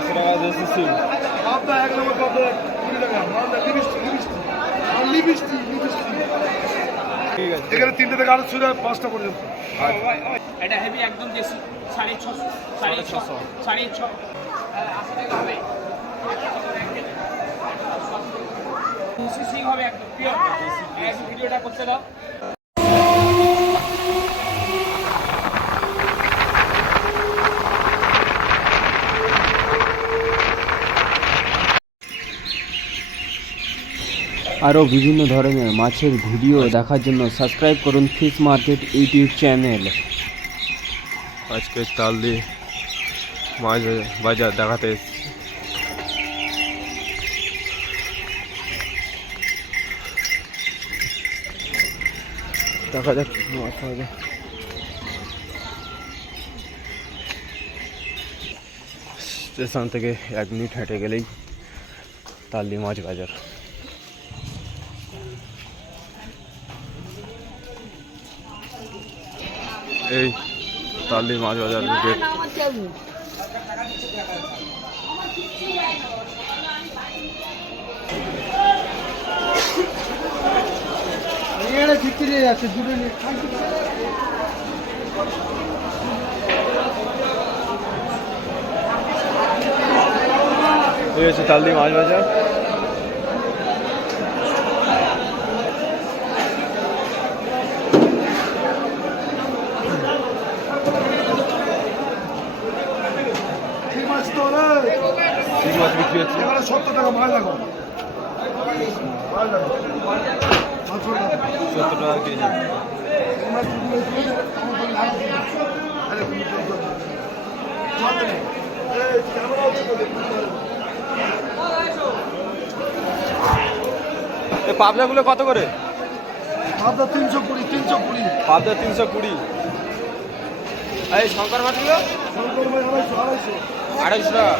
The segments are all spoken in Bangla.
পাঁচশো টাকা দেশি সিম পাবদা এক নম্বর পাবদা কুড়ি টাকা মালদা লিবিস্টি লিবিস্টি আর ঠিক আছে। এখানে তিনটে থেকে আটশো টাকা পাঁচটা পর্যন্ত। এটা হেভি একদম দেশি সাড়ে ছশো সাড়ে ছশো। সাড়ে ছ সিং হবে একদম পিওর একদম ভিডিওটা করতে দাও। আরও বিভিন্ন ধরনের মাছের ভিডিও দেখার জন্য সাবস্ক্রাইব করুন ফিশ মার্কেট ইউটিউব চ্যানেল। আজকে চাল দিয়ে মাছ বাজার দেখাতে। দেখা যাক, মাছ স্টেশন থেকে এক মিনিট হেঁটে গেলেই তাল্লি মাছ বাজার। এই তাল্লি মাছ বাজার গেট এই হচ্ছে তালদি মাছ বাজার ঠিক মাছ তো রে ঠিক মাছ বিক্রি হচ্ছে সত্তর টাকা মাছ লাগো মাছ সত্তর টাকা কেজি। মাছ পাবদাগুলো কত করে? পাবদা তিনশো কুড়ি তিনশো কুড়ি। পাবদা তিনশো কুড়ি। এই শঙ্কর মাছগুলো শঙ্কর আড়াইশো আড়াইশো। আড়াইশো টাকা।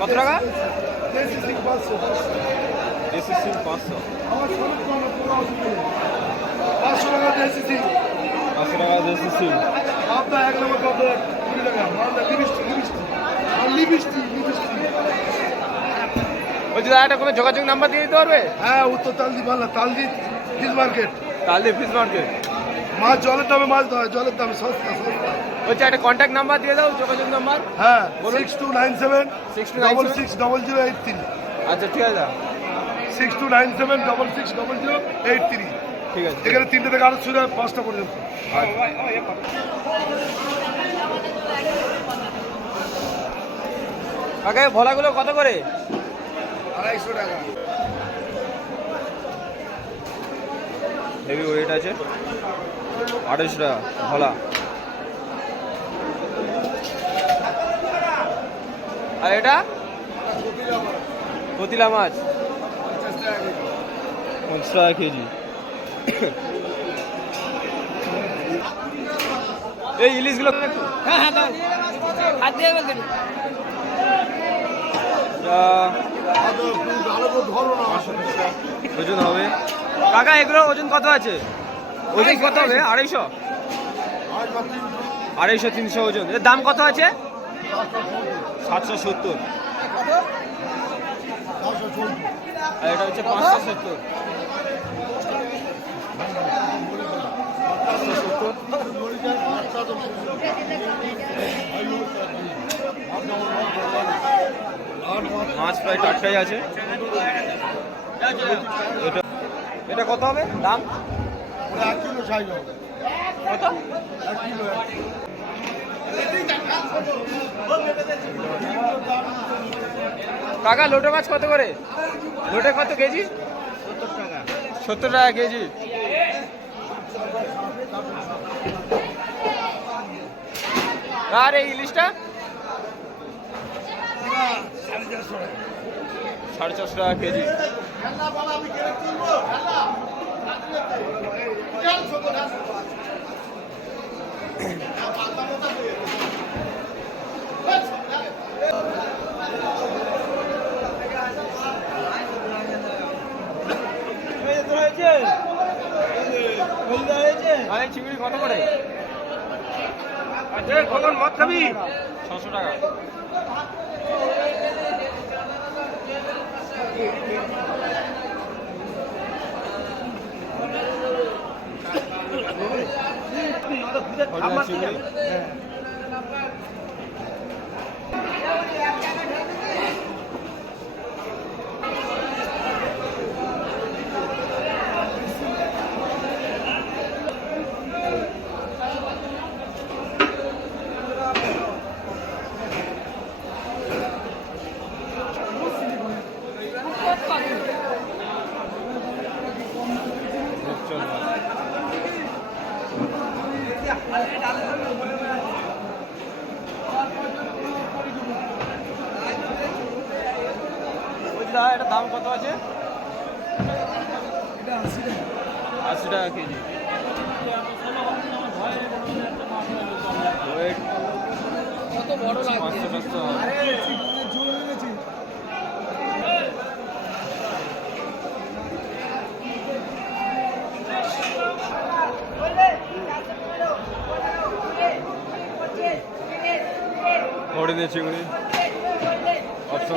কত টাকা? দেশি সিম পাঁচশো। পাঁচশো টাকা দেশি সিং পাঁচশো টাকা দেশি সিম পাবদা এক নম্বর কুড়ি টাকা মালদা লিবিস্টি আর লিবিস্টি লিবিস্টি বলছি দাদা একটা কোনো যোগাযোগ নাম্বার দিয়ে দিতে পারবে? হ্যাঁ উত্তর তালদি ভালো Taldi fish market Taldi fish market মাছ জলের দামে মাছ হয় জলের দামে সস্তা সস্তা। বলছি একটা কন্ট্যাক্ট নাম্বার দিয়ে দাও যোগাযোগ নাম্বার হ্যাঁ। Six two nine seven 6297 double six double zero eight three আচ্ছা ঠিক আছে। Six two nine seven double six double zero eight three ঠিক আছে এখানে তিনটে থেকে আটশো টাকা পাঁচটা পর্যন্ত এই ভোলাগুলো কত করে? আড়াইশো টাকা। হেভি ওয়েট আছে। আড়াইশো টাকা ভোলা। আর এটা? কতিলা মাছ। পঞ্চাশ টাকা কেজি। এই ইলিশগুলো হ্যাঁ হ্যাঁ দিয়ে ওজন হবে। কাকা এগুলো ওজন কত আছে? ওজন কত হবে? আড়াইশো। আড়াইশো তিনশো ওজন। এর দাম কত আছে? সাতশো সত্তর। আর এটা হচ্ছে পাঁচশো সত্তর। মাছ প্রায় টাটকাই আছে। এটা এটা কত হবে? দাম? এক কিলো কত? এক কিলো। কাকা লোটে মাছ কত করে? লোটে কত কেজি? সত্তর টাকা কেজি। আর এই ইলিশটা? সাড়ে চারশো টাকা কেজি। চিংড়ি কত করে? কখন মদ খাবি? ছশো টাকা। মহিলা শিবির এটা দাম কত আছে? আশি টাকা। কেজি। পাঁচশো পাঁচশো হরিণের চিংড়ি অপশন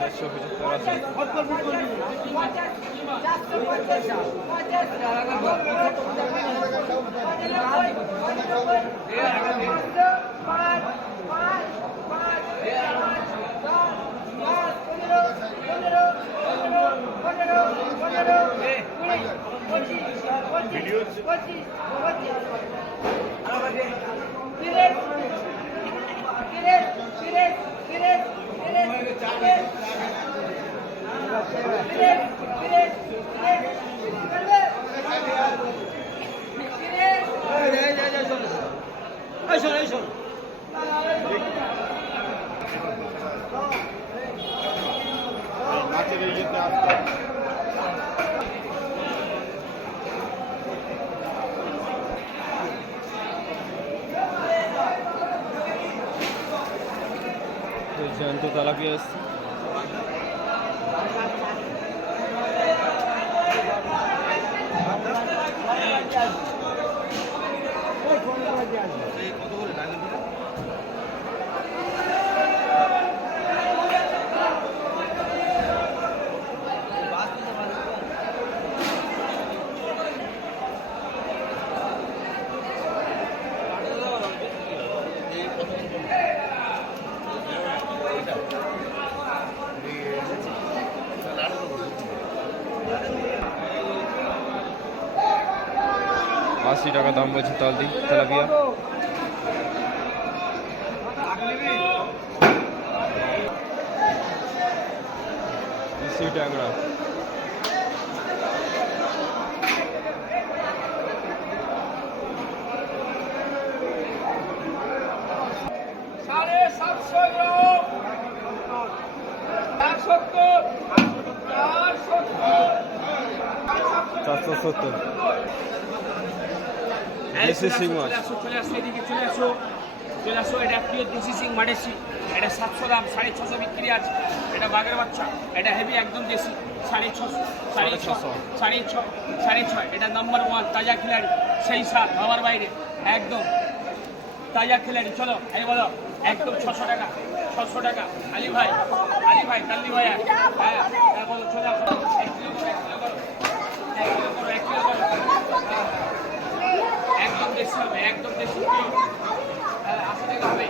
চারশো পঁচাত্তর আছে তো জ্যান্ত তেলাপিয়া এসছে আশি টাকা দাম বলছে তালদি তেলাপিয়া। ট্যাংরা সত্তর। চার সত্তর। চারশো সত্তর দেশি শিং মাছ চলে আসো এদিকে চলে আসো চলে আসো এটা প্রিয় দেশি সিং মাঠের এটা সাতশো দাম সাড়ে ছশো বিক্রি আছে এটা বাঘের বাচ্চা এটা হেভি একদম দেশি সাড়ে ছশো সাড়ে ছশো সাড়ে ছ সাড়ে ছয় এটা নাম্বার ওয়ান তাজা খিলাড়ি সেই সাত বাবার বাইরে একদম তাজা খিলাড়ি চলো এই বলো একদম ছশো টাকা ছশো টাকা আলী ভাই আলী ভাই কাল্লি ভাই হ্যাঁ হ্যাঁ বলো চলে আসো এক কিলো করো এক কিলো করো একদম দেশি একদম দেশি হ্যাঁ, আশি টাকা হবে।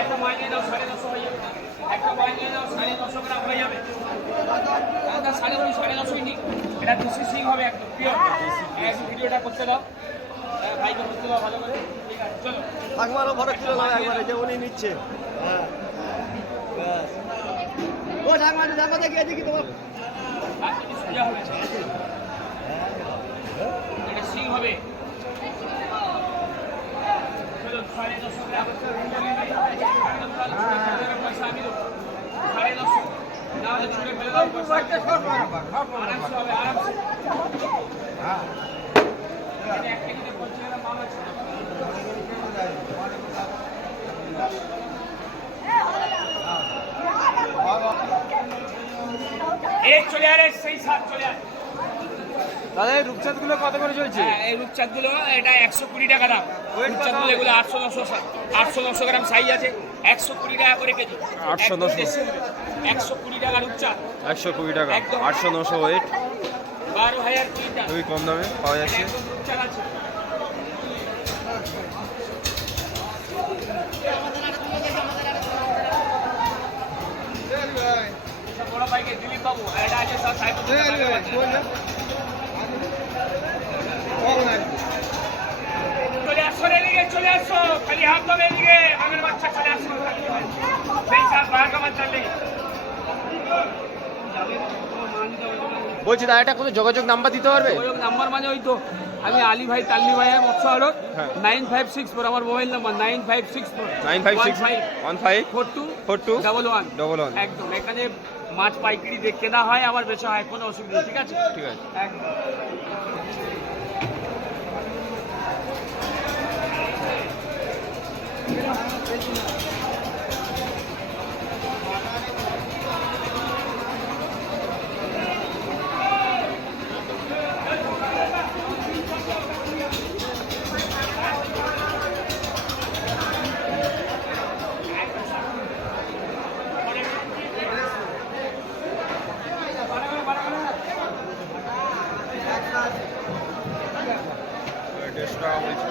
একটা মাছ নিয়ে দাও সাড়ে নশো হয়ে একটা মাছ নিয়ে দাও সাড়ে নশো গ্রাম হয়ে যাবে। সাড়ে উনি সাড়ে নশোই নিক। এটা দেশি সিং হবে একদম পিওর এক ভিডিওটা করতে দাও। হ্যাঁ, ভাইকে করতে দাও ভালো করে ঠিক আছে চলো একবারও ভরে কিলো নয় একবারে যে উনি নিচ্ছে। হ্যাঁ। ব্যাস ও ঠাকুমা দেখো দেখি এদিকে তোমার। এটা এই দাদা এই রূপচাঁদগুলো কত করে চলছে? হ্যাঁ এই রূপচাঁদগুলো এটা একশো কুড়ি টাকা দাম। রূপচাঁদগুলো এগুলো আটশো নশো আটশো নশো গ্রাম সাইজ আছে। একশো কুড়ি টাকা করে কেজি। 800 একদম 900 একশো কুড়ি টাকা রূপচাঁদ। একশো কুড়ি টাকা। আটশো নশো ওয়েট বারো হাজার খুবই কম দামে পাওয়া যাচ্ছে। একদম রূপচাঁদ আছে এসব বড় ভাইকে দিলীপ বাবু আর এটা আছে সব সাহেব চলে আসো এদিকে চলে আসো। খালি হাত এদিকে। বাঙালি বাচ্চা চলে আসো। সেই বার বলছি দাদা এটা কোনো যোগাযোগ নাম্বার দিতে পারবে? নাম্বার মানে ওই তো। আমি আলী ভাই তাল্লি ভাইয়ের মৎস্য আড়ত। নাইন ফাইভ সিক্স ফোর আমার mobile number nine five six four nine five six one five four two four two double one double one একদম। এখানে মাছ পাইকারি দেখ কেনা হয় আবার বেচা হয় কোনো অসুবিধা ঠিক আছে? ঠিক আছে। একদম টাকা বলছি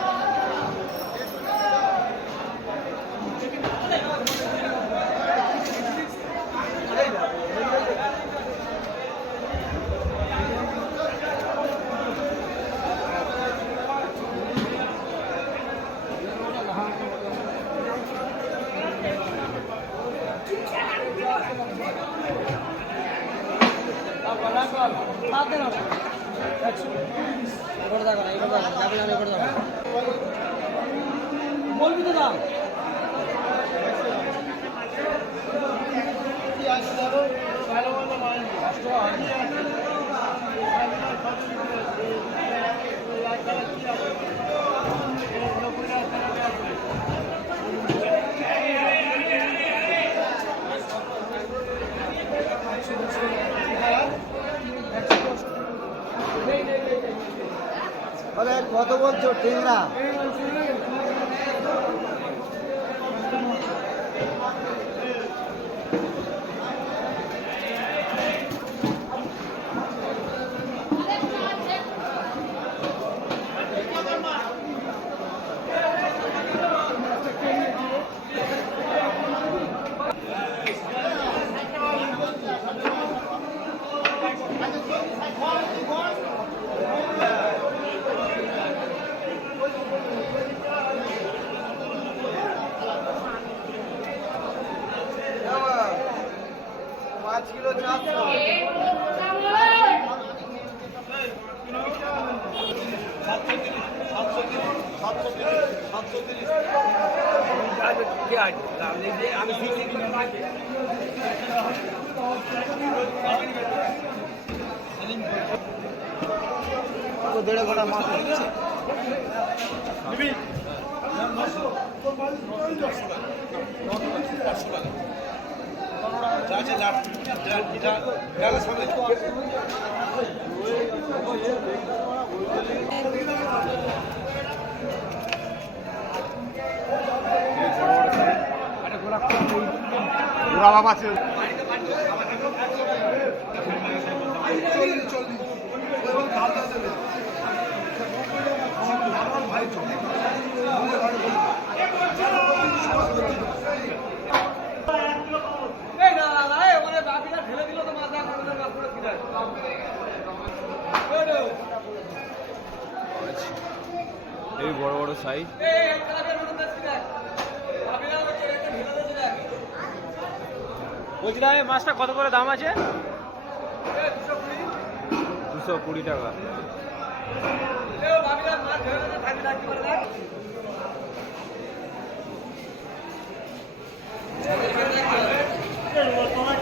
বলবি তো দাম কত বলছো টেংরা? দেড় ঘণ্টা মাছ ওরা বাবা আছে এই বড় বড় সাইজ বলছিলাম মাছটা কত করে দাম আছে? দুশো কুড়ি টাকা। তোমার